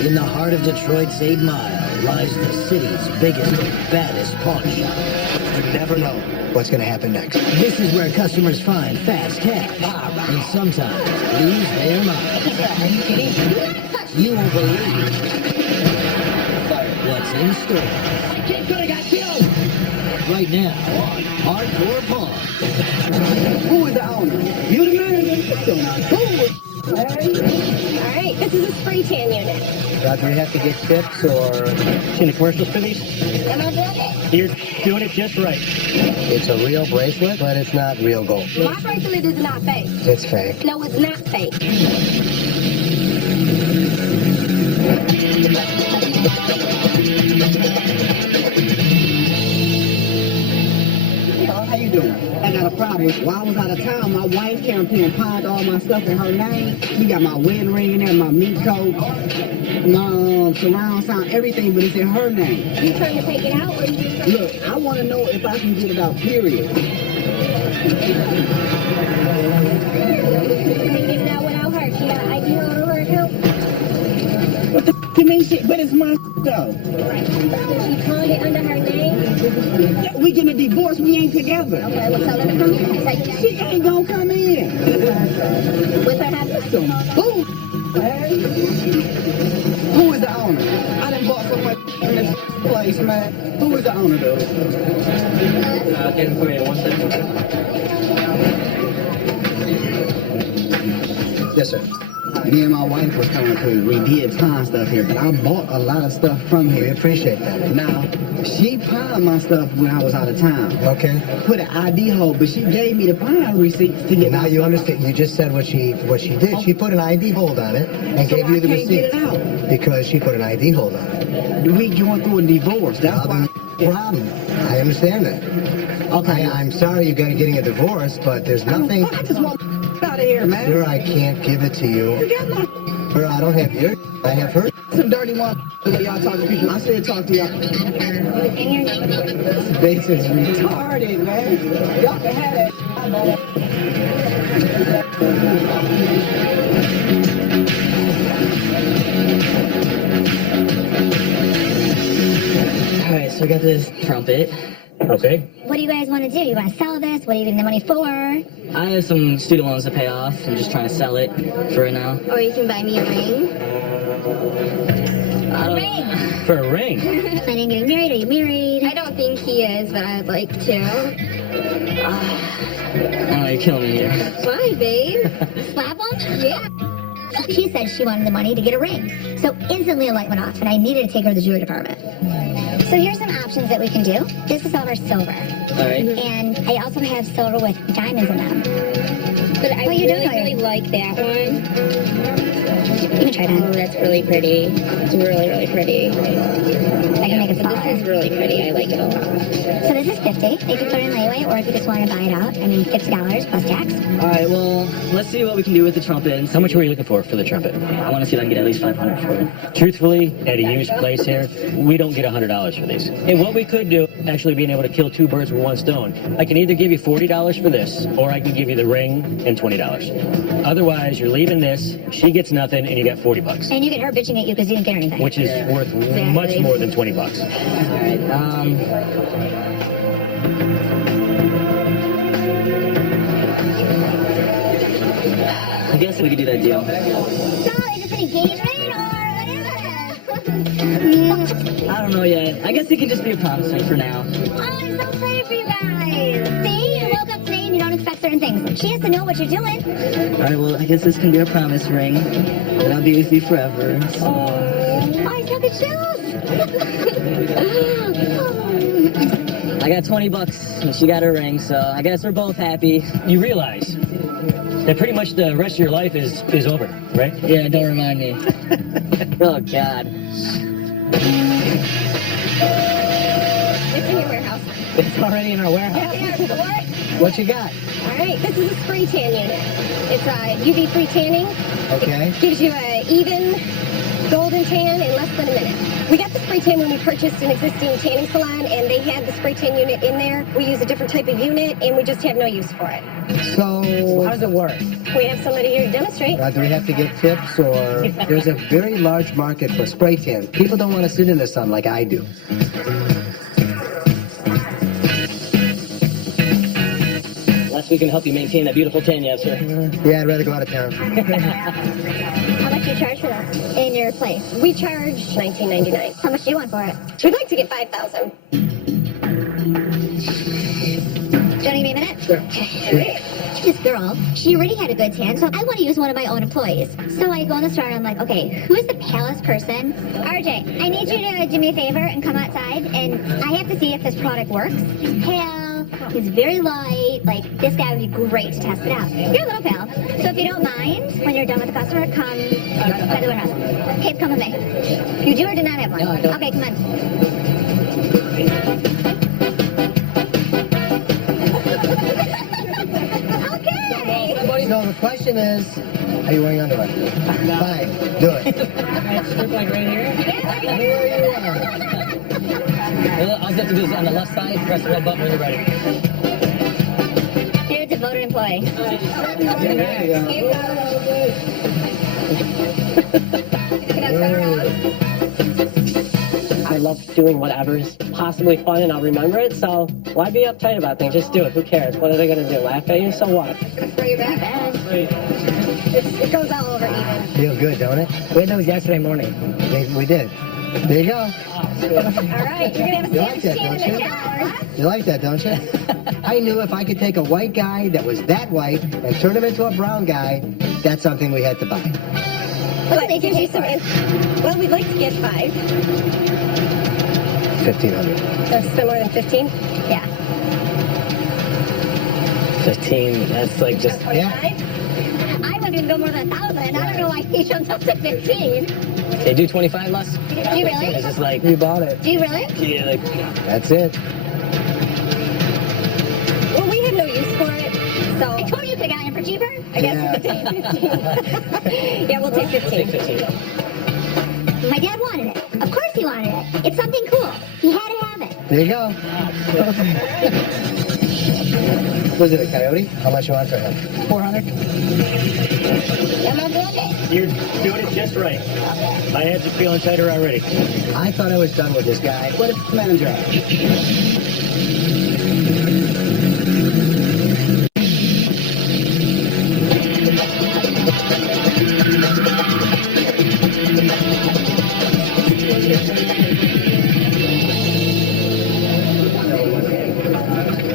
In the heart of Detroit's 8 Mile lies the city's biggest and baddest pawn shop. You never know what's going to happen next. This is where customers find fast cash and sometimes lose their minds. Are you kidding? You won't believe what's in store. Kid could have got killed. Right now on Hardcore Pawn. Who is the owner? You the manager? Who? Alright, this is a spray tan unit. Do we have to get tips or in the commercials for these? Am I doing it? You're doing it just right. It's a real bracelet, but it's not real gold. My bracelet is not fake. It's fake. No, it's not fake. How you doing? I got a problem. While I was out of town, my wife came up here and pawned all my stuff in her name. She got my wedding ring in there, my meat coat, my surround sound, everything, but it's in her name. You trying to take it out? Or you Look, I want to know if I can get it out, period. Can you get it out without her? She got ID holder her account? What the you mean shit? But it's my though. Right. So she pawned it under her name? Yeah, we getting a divorce, we ain't together. Okay, well tell her to come in. Like, She ain't gonna come in. with her having Who? Hey? Who is the owner? I done bought so much in this place, man. Who is the owner, though? I'll get it for you. 1 second. Yes, sir. Me and my wife was coming through. We did pawn stuff here, but I bought a lot of stuff from We here. appreciate that. Now, she pawned my stuff when I was out of town. Okay. Put an ID hold, but she gave me the pawn receipts to get Now my you stuff understand. You just said what she did. She put an ID hold on it and So gave you the I can't get receipt it out. because she put an ID hold on it. We going through a divorce. That's why. Problem. I understand that. Okay. I'm sorry you got getting a divorce, but there's nothing. I just want out of here, man. Sir, I can't give it to You you. got my Sir, I don't have your. I have her. some dirty one. The way y'all talk to people. I said talk to y'all. This is retarded, man. Y'all can have that. I know. Alright, so we got this trumpet. Okay. What do you guys want to do? You want to sell this? What are you getting the money for? I have some student loans to pay off. I'm just trying to sell it for right now. Or you can buy me a ring. I don't- Ring! For a ring. Planning on getting married? Are you married? I don't think he is, but I'd like to. I don't know, you're killing me here. Why, babe? Slap him? Yeah. She said she wanted the money to get a ring. So instantly a light went off and I needed to take her to the jewelry department. So here's some options that we can do. This is all our silver. Alright. And I also have silver with diamonds in them. But I What you really, doing? really like that one. You can try Oh, that. that's really pretty. It's really, really pretty. I can make it But smaller. this is really pretty. I like it a lot. So this is $50. You can put it in layaway, or if you just want to buy it out, I mean $50 plus tax. Alright, well, let's see what we can do with the trumpet. How much were you looking for the trumpet? I want to see if I can get at least 500 for it. Truthfully, at a used place here, we don't get $100 for these. And what we could do, actually being able to kill 2 birds with 1 stone, I can either give you $40 for this, or I can give you the ring and $20. Otherwise, you're leaving this, she gets nothing, and you got $40, And you get her bitching at you because you didn't get her anything. which is worth much more than $20. Alright, I guess we could do that deal. So is this an engagement or whatever? I don't know yet. I guess it could just be a promise ring for now. Oh, I'm so excited for you guys. See, you woke up today and you don't expect certain things. She has to know what you're doing. Alright, well, I guess this can be a promise ring. And I'll be with you forever. So. Oh, I got the chills. I got $20 and she got her ring, so I guess we're both happy. You realize that pretty much the rest of your life is over, right? Yeah, don't remind me. Oh, God. It's in your warehouse. It's already in our warehouse. Yeah, what? What you got? All right, this is a spray tan unit. It's UV free tanning. Okay. It gives you a even golden tan in less than a minute. We got the spray tan when we purchased an existing tanning salon, and they had the spray tan unit in there. We use a different type of unit, and we just have no use for it. So, how does it work? We have somebody here to demonstrate. Do we have to get tips, or there's a very large market for spray tan? People don't want to sit in the sun like I do. Unless we can help you maintain that beautiful tan, yes, sir. Yeah, I'd rather go out of town. How much do you charge for this in your place? We charge $19.99. How much do you want for it? We'd like to get $5,000. Do you give me a minute? Sure. This girl, she already had a good tan, so I want to use one of my own employees. So I go in the store and I'm like, okay, who is the palest person? RJ, I need you to do me a favor and come outside, and I have to see if this product works. He's pale, he's very light, like this guy would be great to test it out. You're a little pale, so if you don't mind, when you're done with the customer, come by the warehouse. Okay, come with me. You do or do not have one? No, I don't. Okay, come on. So the question is, are you wearing underwear? Fine, do it. Look like right here. All you have to do is on the left side, press the red button when you're ready. You're a devoted employee. I love doing whatever is possibly fun, and I'll remember it, so why be uptight about things? Just do it. Who cares? What are they going to do? Laugh at you? So what? For your back. It goes all over even. Feel good, don't it? We did those yesterday morning. We did. There you go. All right, you're going to have a You like that, stand in don't the you? shower. You like that, don't you? I knew if I could take a white guy that was that white and turn him into a brown guy, that's something we had to buy. But they give you some. Well, we'd like to get 5. 1,500. That's still more than 15. Yeah. 15, that's like just... Yeah. I wouldn't even go more than 1,000. I don't know why he jumped up to 15. They do 25 less? Do you really? It's just like... You bought it. Do you really? Yeah, like... That's it. Well, we have no use for it, so I told you you could have gotten it for cheaper. I guess we'll take 15. Yeah, we'll take 15. Take 15. My dad wanted it. Of course he wanted it. It's something cool. He had to have it. There you go. Was it a coyote? How much you want for him? 400? Am I doing it? You're doing it just right. My heads are feeling tighter already. I thought I was done with this guy. What if the manager?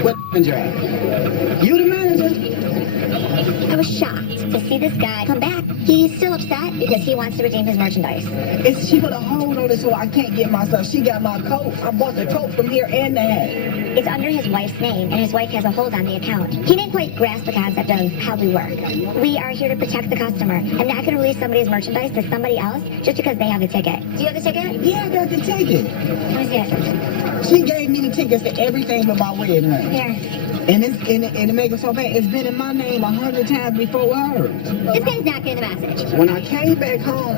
What manager? You the manager? I was shocked to see this guy come back. He's still upset because he wants to redeem his merchandise. It's she put a hold on it so I can't get myself. She got my coat. I bought the coat from here and the hat. It's under his wife's name, and his wife has a hold on the account. He didn't quite grasp the concept of how we work. We are here to protect the customer. I'm not going to release somebody's merchandise to somebody else just because they have the ticket. Do you have the ticket? Yeah, I got the ticket. Let me see it. She gave me the tickets to everything but my wedding ring. Here. And it make it so bad. It's been in my name 100 times before hers. This guy's not getting the message. When I came back home,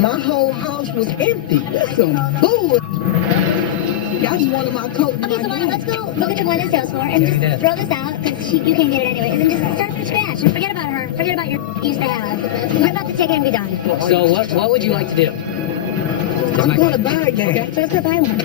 my whole house was empty. That's some bull. I just wanted my coat. And Okay, my so hat. let's go look at the one in the sales floor and just throw this out because you can't get it anyway. And then just start from scratch and forget about her. Forget about your you used to have. Rip out the ticket and be done. So what would you like to do? I'm going to buy it again. So let's go buy one.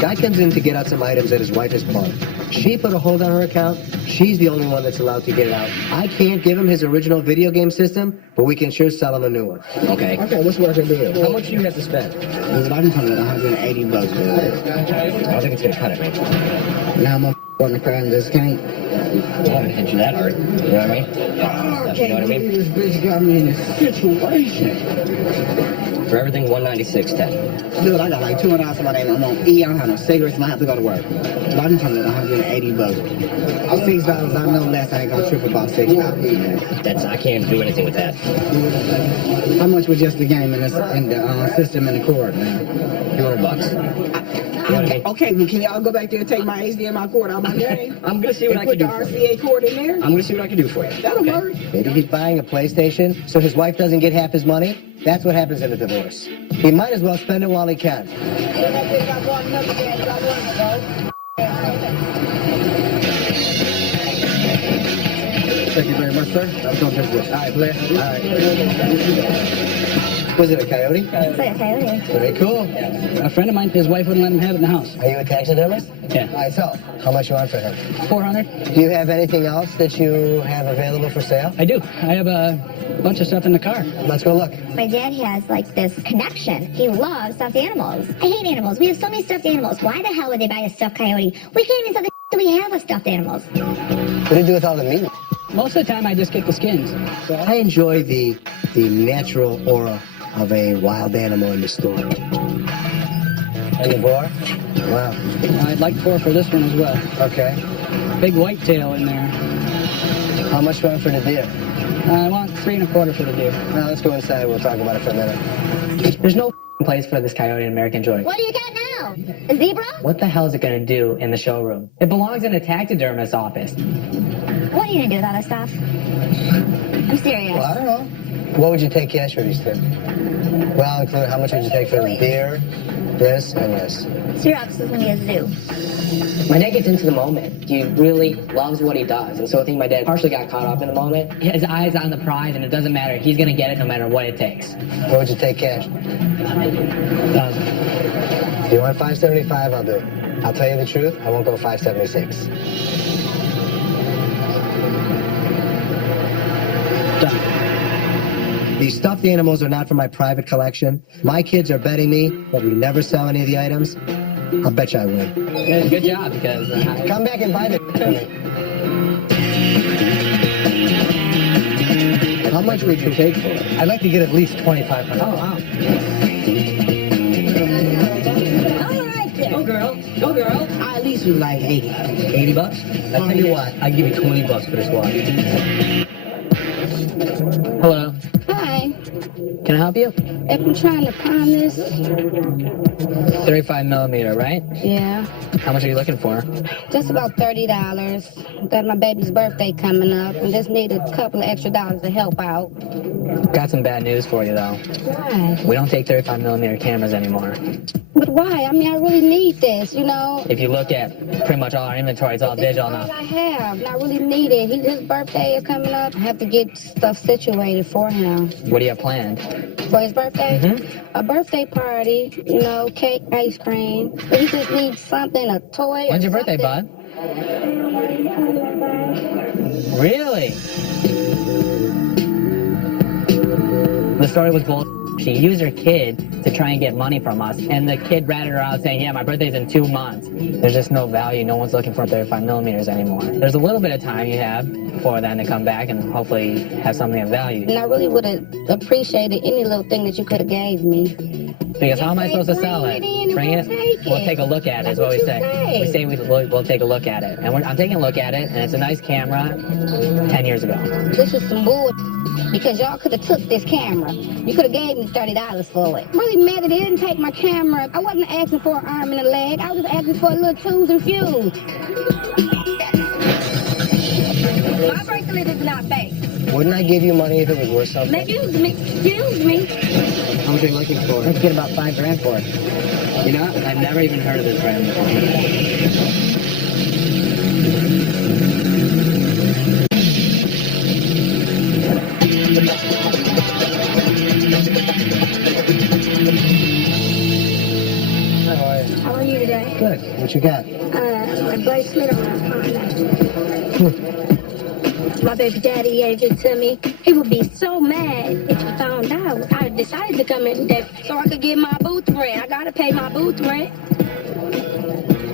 Guy comes in to get out some items that his wife has bought. She put a hold on her account. She's the only one that's allowed to get it out. I can't give him his original video game system, but we can sure sell him a new one. Okay. Okay, what's worth a deal? How much do you have to spend? I just wanted 180 bucks for it. I don't think it's going to cut it, man. Now I'm on the crowd and just can't. I haven't hit you that hard. You know what I mean? I You know what I can't mean? believe this bitch got me in this situation. For everything, $196.10. Dude, I got like $200 for my name. I'm on E. I don't have no cigarettes, and I have to go to work. But I'm talking about $180. $6, I know less. I ain't gonna trip about $6. I can't do anything with that. How much was just the game in the system and the cord, man? $200. Okay, well, can y'all go back there and take my HDMI cord out of my game? I'm gonna see what I can Put the do for you. RCA cord in there? I'm gonna see what I can do for you. That'll work. Maybe he's buying a PlayStation so his wife doesn't get half his money. That's what happens in a divorce. He might as well spend it while he can. Thank you very much, sir. That's all right, Blair. All right. Was it a coyote? It's like a coyote. Very cool. A friend of mine, his wife wouldn't let him have it in the house. Are you a taxidermist? Yeah. All right, so how much you want for him? 400. Do you have anything else that you have available for sale? I do. I have a bunch of stuff in the car. Let's go look. My dad has like this connection. He loves stuffed animals. I hate animals. We have so many stuffed animals. Why the hell would they buy a stuffed coyote? We can't even sell the that we have of stuffed animals. What do you do with all the meat? Most of the time, I just get the skins. I enjoy the natural aura of a wild animal in the store. And the boar? Wow. I'd like 4 for this one as well. Okay. Big whitetail in there. How much for the deer? I want 3 1/4 for the deer. Now let's go inside. We'll talk about it for a minute. There's no place for this coyote in American Joy. What do you got now? A zebra? What the hell is it going to do in the showroom? It belongs in a taxidermist's office. What are you gonna do with all this stuff? I'm serious. Well, I don't know. What would you take cash for these things? Well, include how much would you take for the deer, this, and this? Xerox is gonna be a zoo. My dad gets into the moment. He really loves what he does. And so I think my dad partially got caught up in the moment. His eyes on the prize, and it doesn't matter. He's going to get it no matter what it takes. What would you take cash? If you want $575, I'll do it. I'll tell you the truth, I won't go $576. Done. These stuffed animals are not for my private collection. My kids are betting me that we never sell any of the items. I'll bet you I win. Yeah, good job, because... Come back and buy the... How much would you take for it? I'd like to get at least $2,500. Oh, wow. Go, girl. Go, girl. I at least was like 80. 80 bucks? I'll tell you what, I'll give you 20 bucks for this watch. Hello. Hi. Can I help you? If I'm trying to prime this, 35 millimeter, right? yeah, How much are you looking for? just about $30. Got my baby's birthday coming up, and just need a couple of extra dollars to help out. Got some bad news for you, though. Why? We don't take 35 millimeter cameras anymore. But why? I mean, I really need this, you know. If you look at pretty much all our inventory, it's all This is digital all now. I have, and I really need it. His birthday is coming up. I have to get stuff situated for him. What do you have planned? For his birthday? Mm-hmm. A birthday party, you know, cake, ice cream. But he just needs something, a toy. When's or your birthday, something. bud? Really? The story was bull. She used her kid to try and get money from us, and the kid ratted her out saying, yeah, my birthday's in 2 months. There's just no value. No one's looking for 35 millimeters anymore. There's a little bit of time you have before then to come back and hopefully have something of value. And I really would have appreciated any little thing that you could have gave me. Because how am I supposed to sell it? Bring it? We'll take a look at it, is what we say. We say we'll take a look at it. And I'm taking a look at it, and it's a nice camera 10 years ago. This is some bull because y'all could have took this camera. You could have gave me $30 for it. I'm really mad that they didn't take my camera. I wasn't asking for an arm and a leg. I was just asking for a little tools and fuse. My bracelet is not fake. Wouldn't I give you money if it was worth something? Excuse me. How much are you looking for? Let's get about $5,000 for it. You know, I've never even heard of this brand before. How are you today? Good. What you got? My bracelet on my phone. My baby daddy gave it to me. He would be so mad if he found out. I decided to come in today so I could get my booth rent. I gotta pay my booth rent.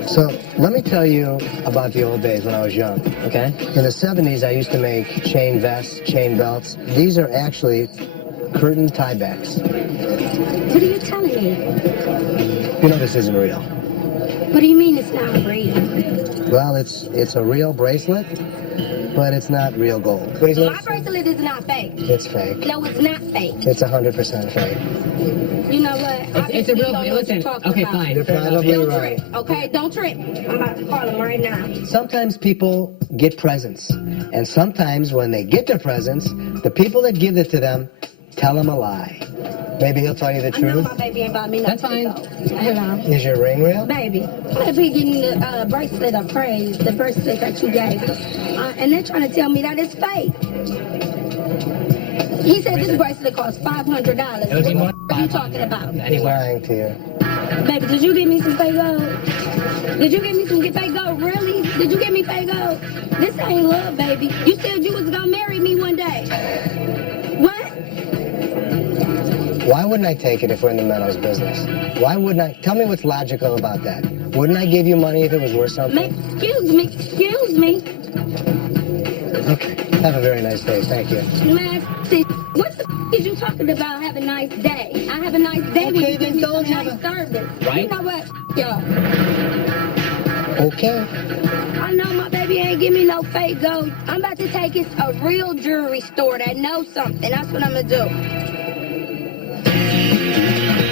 So, let me tell you about the old days when I was young. Okay? In the 70s, I used to make chain vests, chain belts. These are actually curtain tiebacks. What are you telling me? You know this isn't real. What do you mean it's not real? Well, it's a real bracelet, but it's not real gold. My bracelet is not fake. It's fake. No, it's not fake. It's 100% fake. You know what? It's a real. You don't know what you're Listen. talking Okay, about. fine. You're probably Don't right. trip, okay? Don't trip. I'm about to call him right now. Sometimes people get presents, and sometimes when they get their presents, the people that give it to them tell them a lie. Maybe he'll tell you the I know truth. my baby ain't about me. That's fine. Hello. Is your ring real? Baby, I be getting the bracelet of praise, the bracelet that you gave us. And they're trying to tell me that it's fake. He said this bracelet costs $500. It would be more What are you talking about? He's Anywhere. lying to you. Baby, did you give me some fake gold? Did you give me some fake gold? Really? Did you give me fake gold? This ain't love, baby. You said you was gonna marry me one day. What? Why wouldn't I take it if we're in the metals business? Why wouldn't I? Tell me what's logical about that. Wouldn't I give you money if it was worth something? Excuse me. Okay. Have a very nice day. Thank you. Man, what the is you talking about? Have a nice day. I have a nice day when Okay, you then give me don't some have nice service. Right? You know what? Y'all. Okay. I know my baby ain't give me no fake gold. I'm about to take it to a real jewelry store that knows something. That's what I'm gonna do.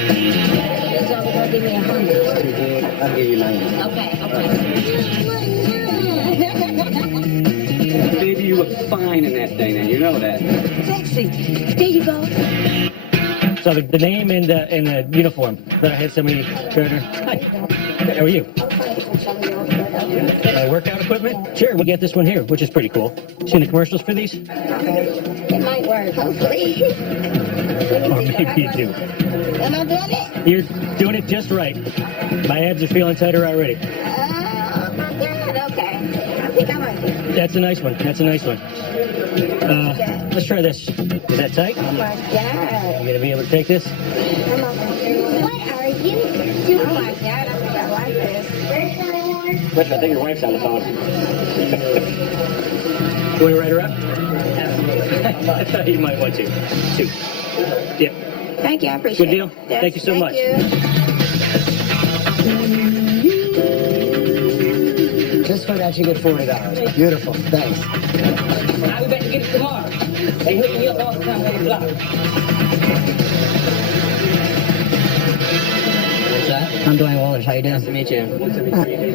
This y'all gonna give me $100. I'll give you 90. Okay. Baby, you look fine in that thing, and you know that. Sexy. There you go. So the name and the uniform that I had somebody turn her. Hi. How are you? Workout equipment? Sure, we get this one here, which is pretty cool. Seen the commercials for these? It might work, hopefully. Or maybe you do. Am I doing it? You're doing it just right. My abs are feeling tighter already. Oh my God, okay. I think I might. That's a nice one. That's a nice one. Let's try this. Is that tight? Oh my God. You gonna be able to take this? What are you doing? Oh my God, I think I like this. Listen, I think your wife's on the phone. You want to write her up? I thought you might want to. Shoot. Yep. Thank you, I appreciate Good deal. it. Yes, Thank you so much. Just for that, you get $40. Beautiful. Thanks. I will bet you get it tomorrow. They hook me up all the time with the block. What's that? I'm Dwayne Wallace. How you doing? Nice to meet you.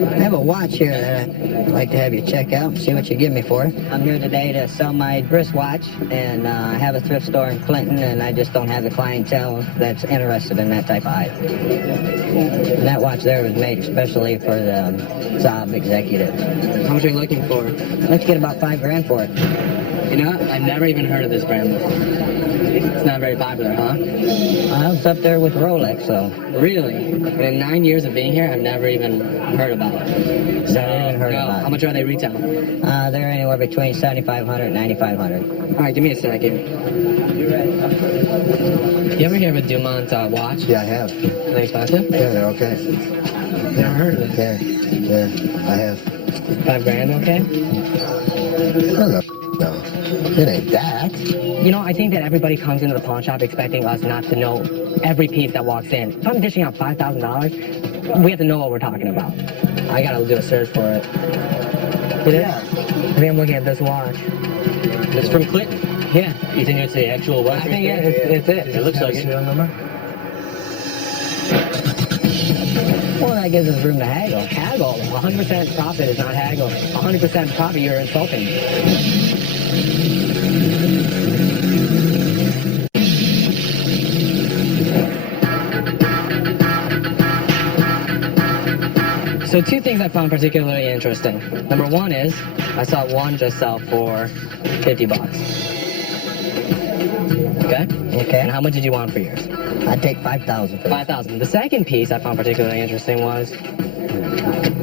I have a watch here that I'd like to have you check out and see what you give me for it. I'm here today to sell my wristwatch, and I have a thrift store in Clinton, and I just don't have the clientele that's interested in that type of item. And that watch there was made especially for the Saab executive. How much are you looking for? Let's get about $5,000 for it. You know, I've never even heard of this brand before. It's not very popular, huh? I was up there with Rolex, so Really? In 9 years of being here, I've never even heard about it. never even heard No. about How it. much are they retail? They're anywhere between $7,500 and $9,500. All right, give me a second. You ever hear of a Dumont watch? Yeah, I have. Are they expensive? Yeah, they're okay. Never heard of it. Yeah, I have. $5,000, okay? No, it ain't that. You know, I think that everybody comes into the pawn shop expecting us not to know every piece that walks in. If I'm dishing out $5,000, we have to know what we're talking about. I gotta do a search for it. Yeah. I think I'm looking at this watch. It's from Clinton. Yeah. You think it's the actual watch? I think right it's there? it. It looks like it. Well, that gives us room to haggle. Haggle. 100% profit is not haggle. 100% profit, you're insulting me. So two things I found particularly interesting. Number one is, I saw one just sell for $50. Okay? Okay. And how much did you want for yours? I'd take 5,000 for that. 5,000. The second piece I found particularly interesting was,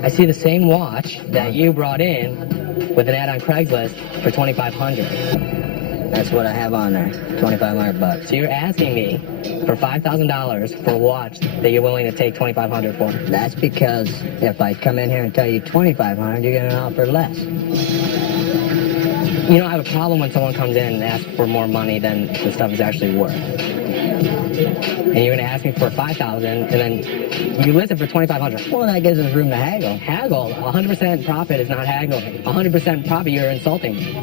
I see the same watch that you brought in with an ad on Craigslist for $2,500. That's what I have on there. $2,500. So you're asking me for $5,000 for a watch that you're willing to take $2,500 for? That's because if I come in here and tell you $2,500, you're going to offer less. You don't have a problem when someone comes in and asks for more money than the stuff is actually worth. And you're going to ask me for $5,000, and then you list it for $2,500. Well, that gives us room to haggle. Haggle? 100% profit is not haggling. 100% profit, you're insulting me.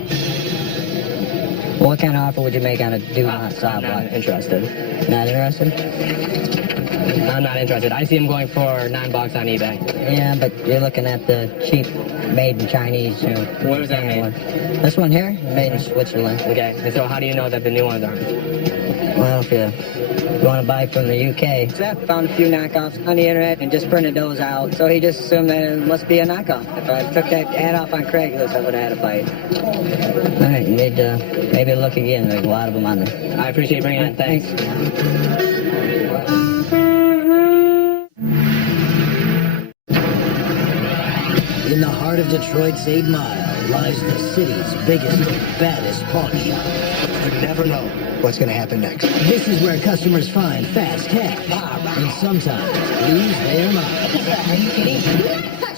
Well, what kind of offer would you make on a do not stop? I'm not interested. Not interested? I'm not interested. I see him going for $9 on eBay. Yeah, but you're looking at the cheap made in Chinese. Where was that made? This one here, made in Switzerland. Okay, and so how do you know that the new ones aren't? Well, if you want to buy from the UK. Seth found a few knockoffs on the internet and just printed those out, so he just assumed that it must be a knockoff. If I took that ad off on Craigslist, I would have had a fight. All right, maybe look again. There's a lot of them on there. I appreciate bringing it. Thanks. In the heart of Detroit's 8 Mile lies the city's biggest and baddest pawn shop. You never know what's going to happen next. This is where customers find fast cash and sometimes lose their mind.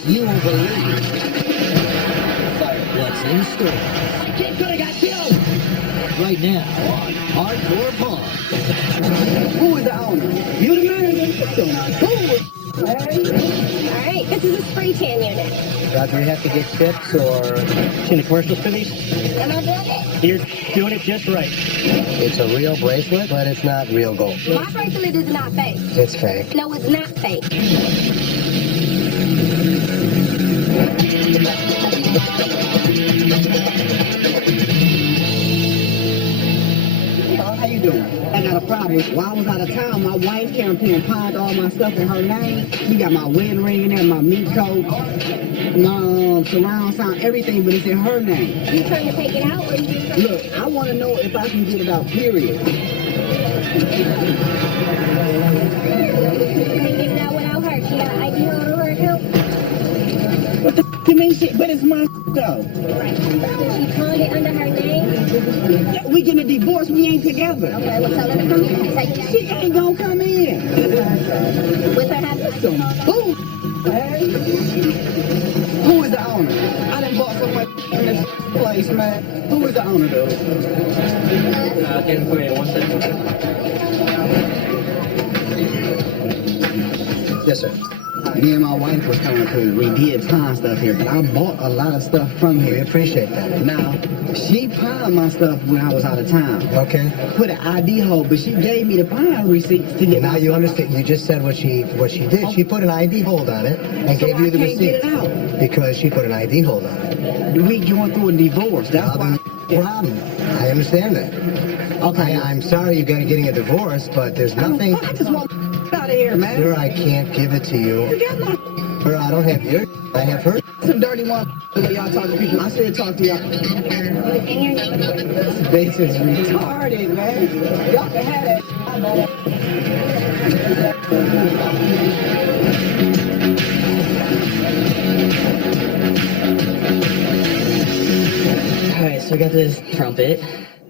You won't believe what's in store. Kid could have got killed. Right now on Hardcore Pawn. Who is the owner? You the manager? Who? All right, this is a spray tan unit. Do we have to get tips or... Seen the commercials for these? Am I doing it? You're doing it just right. It's a real bracelet, but it's not real gold. My bracelet is not fake. It's fake. No, it's not fake. How you doing? I got a problem. While I was out of town, my wife came and pawned all my stuff in her name. She got my wedding ring in there, my meat coat, my surround sound, everything, but it's in her name. Are you trying to take it out? Or you just... Look, I want to know if I can get it out, period. Can you get it out without her? She got an ID on her account? What the you mean shit? But it's my though. Right. So she pawned it under her name? Yeah, we getting a divorce, we ain't together. Okay, well tell her to come in. Is that you? She ain't gonna come in. With her having Who? Hey? Who is the owner? I done bought so much in this place, man. Who is the owner, though? Can for you 1 second. Yes, sir. Me and my wife was coming because we did pawn stuff here, but I bought a lot of stuff from We here. appreciate that. Now, she pawned my stuff when I was out of town. Okay. Put an ID hold, but she gave me the pawn receipts to get Now my you stuff. understand. You just said what she did. She put an ID hold on it and So gave you the I can't receipt. get it out. Because she put an ID hold on it. We going through a divorce. That's Now, why. then, problem. I understand that. Okay. I'm sorry you got getting a divorce, but there's nothing. I just want out of here, man. Sir, I can't give it to you. You got my Sir, I don't have your. I have her. some dirty one. The way y'all talk to people. I said talk to y'all. This bitch is retarded, man. Y'all can have that. I know. All right, so we got this trumpet.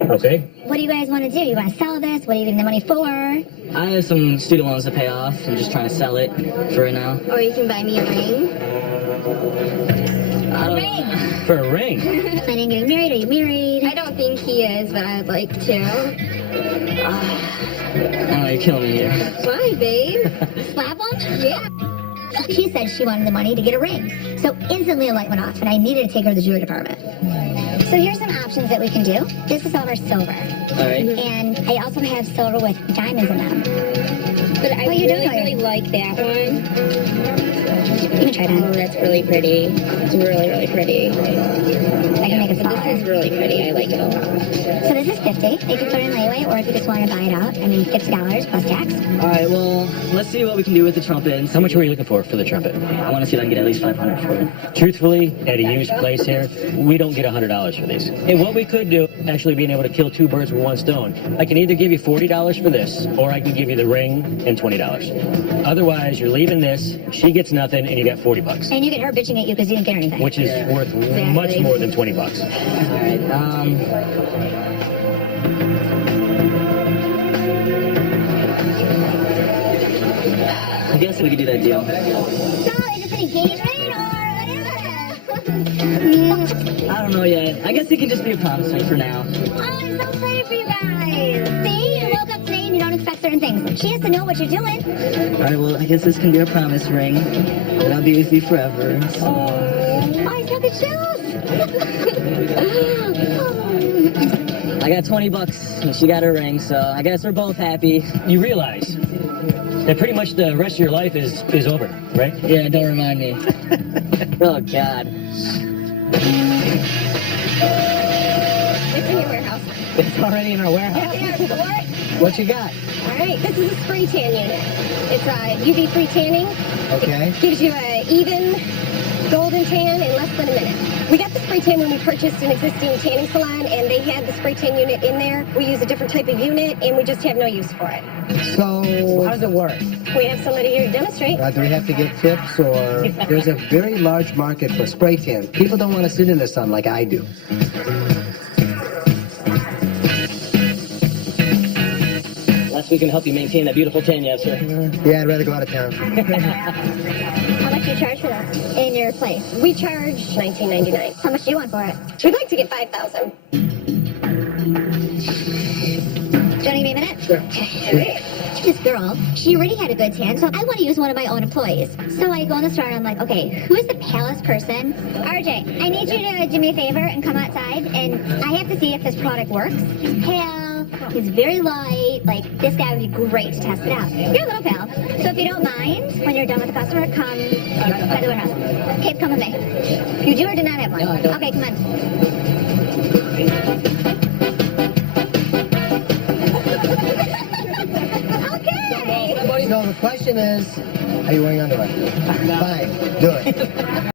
Okay. What do you guys want to do? You want to sell this? What are you getting the money for? I have some student loans to pay off. I'm just trying to sell it for right now. Or you can buy me a ring. For a ring? Planning on getting married? Are you married? I don't think he is, but I'd like to. Oh, you're killing me here. Why, babe? Slap one? Yeah. She said she wanted the money to get a ring. So instantly a light went off and I needed to take her to the jewelry department. So here's some options that we can do. This is all our silver. All right. And I also have silver with diamonds in them. But I What are you doing really like that one. You can try Oh, that. that's really pretty. It's really, really pretty. I can make it But this smaller. is really pretty. I like it a lot. So this is $50. They can put it in layaway, or if you just want to buy it out, I mean $50 plus tax. All right, well, let's see what we can do with the trumpet. How much were you looking for the trumpet? I want to see if I can get at least $500 for it. Truthfully, at a used place here, we don't get $100 for these. And what we could do, actually being able to kill 2 birds with 1 stone, I can either give you $40 for this, or I can give you the ring and $20. Otherwise, you're leaving this, she gets nothing, and you got $40, And you get her bitching at you because you didn't get anything. which is worth much more than $20. All right, I guess we could do that deal. So is this an engagement or whatever? I don't know yet. I guess it can just be a promise ring for now. Oh, I'm so excited for you guys. See, you woke up today and you don't expect certain things. She has to know what you're doing. All right, well, I guess this can be a promise ring. That I'll be with you forever. So. Oh, I took a I got 20 bucks and she got her ring, so I guess we're both happy. You realize that pretty much the rest of your life is over, right? Yeah, don't remind me. Oh, God. It's in your warehouse. It's already in our warehouse. Yeah. What you got? All right, this is a spray tan unit. It's UV-free tanning. Okay. Gives you an even golden tan in less than a minute. We got the spray tan when we purchased an existing tanning salon, and they had the spray tan unit in there. We use a different type of unit, and we just have no use for it. So, How does it work? We have somebody here to demonstrate. do we have to give tips, or there's a very large market for spray tan? People don't want to sit in the sun like I do. Unless we can help you maintain that beautiful tan you have, sir. Yeah, I'd rather go out of town. How much do you charge for that in your place? We charge $19.99. How much do you want for it? We'd like to get $5,000. Do you want to give me a minute? Sure. This girl, she already had a good tan, so I want to use one of my own employees. So I go in the store and I'm like, okay, who's the palace person? RJ, I need you to do me a favor and come outside, and I have to see if this product works. Pal, he's very light, like this guy would be great to test it out. You're a little pal, so if you don't mind, when you're done with the customer, come by the warehouse. Okay, come with me. You do or do not have one? No, I don't. Okay, come on. So the question is, are you wearing underwear? Fine, do it.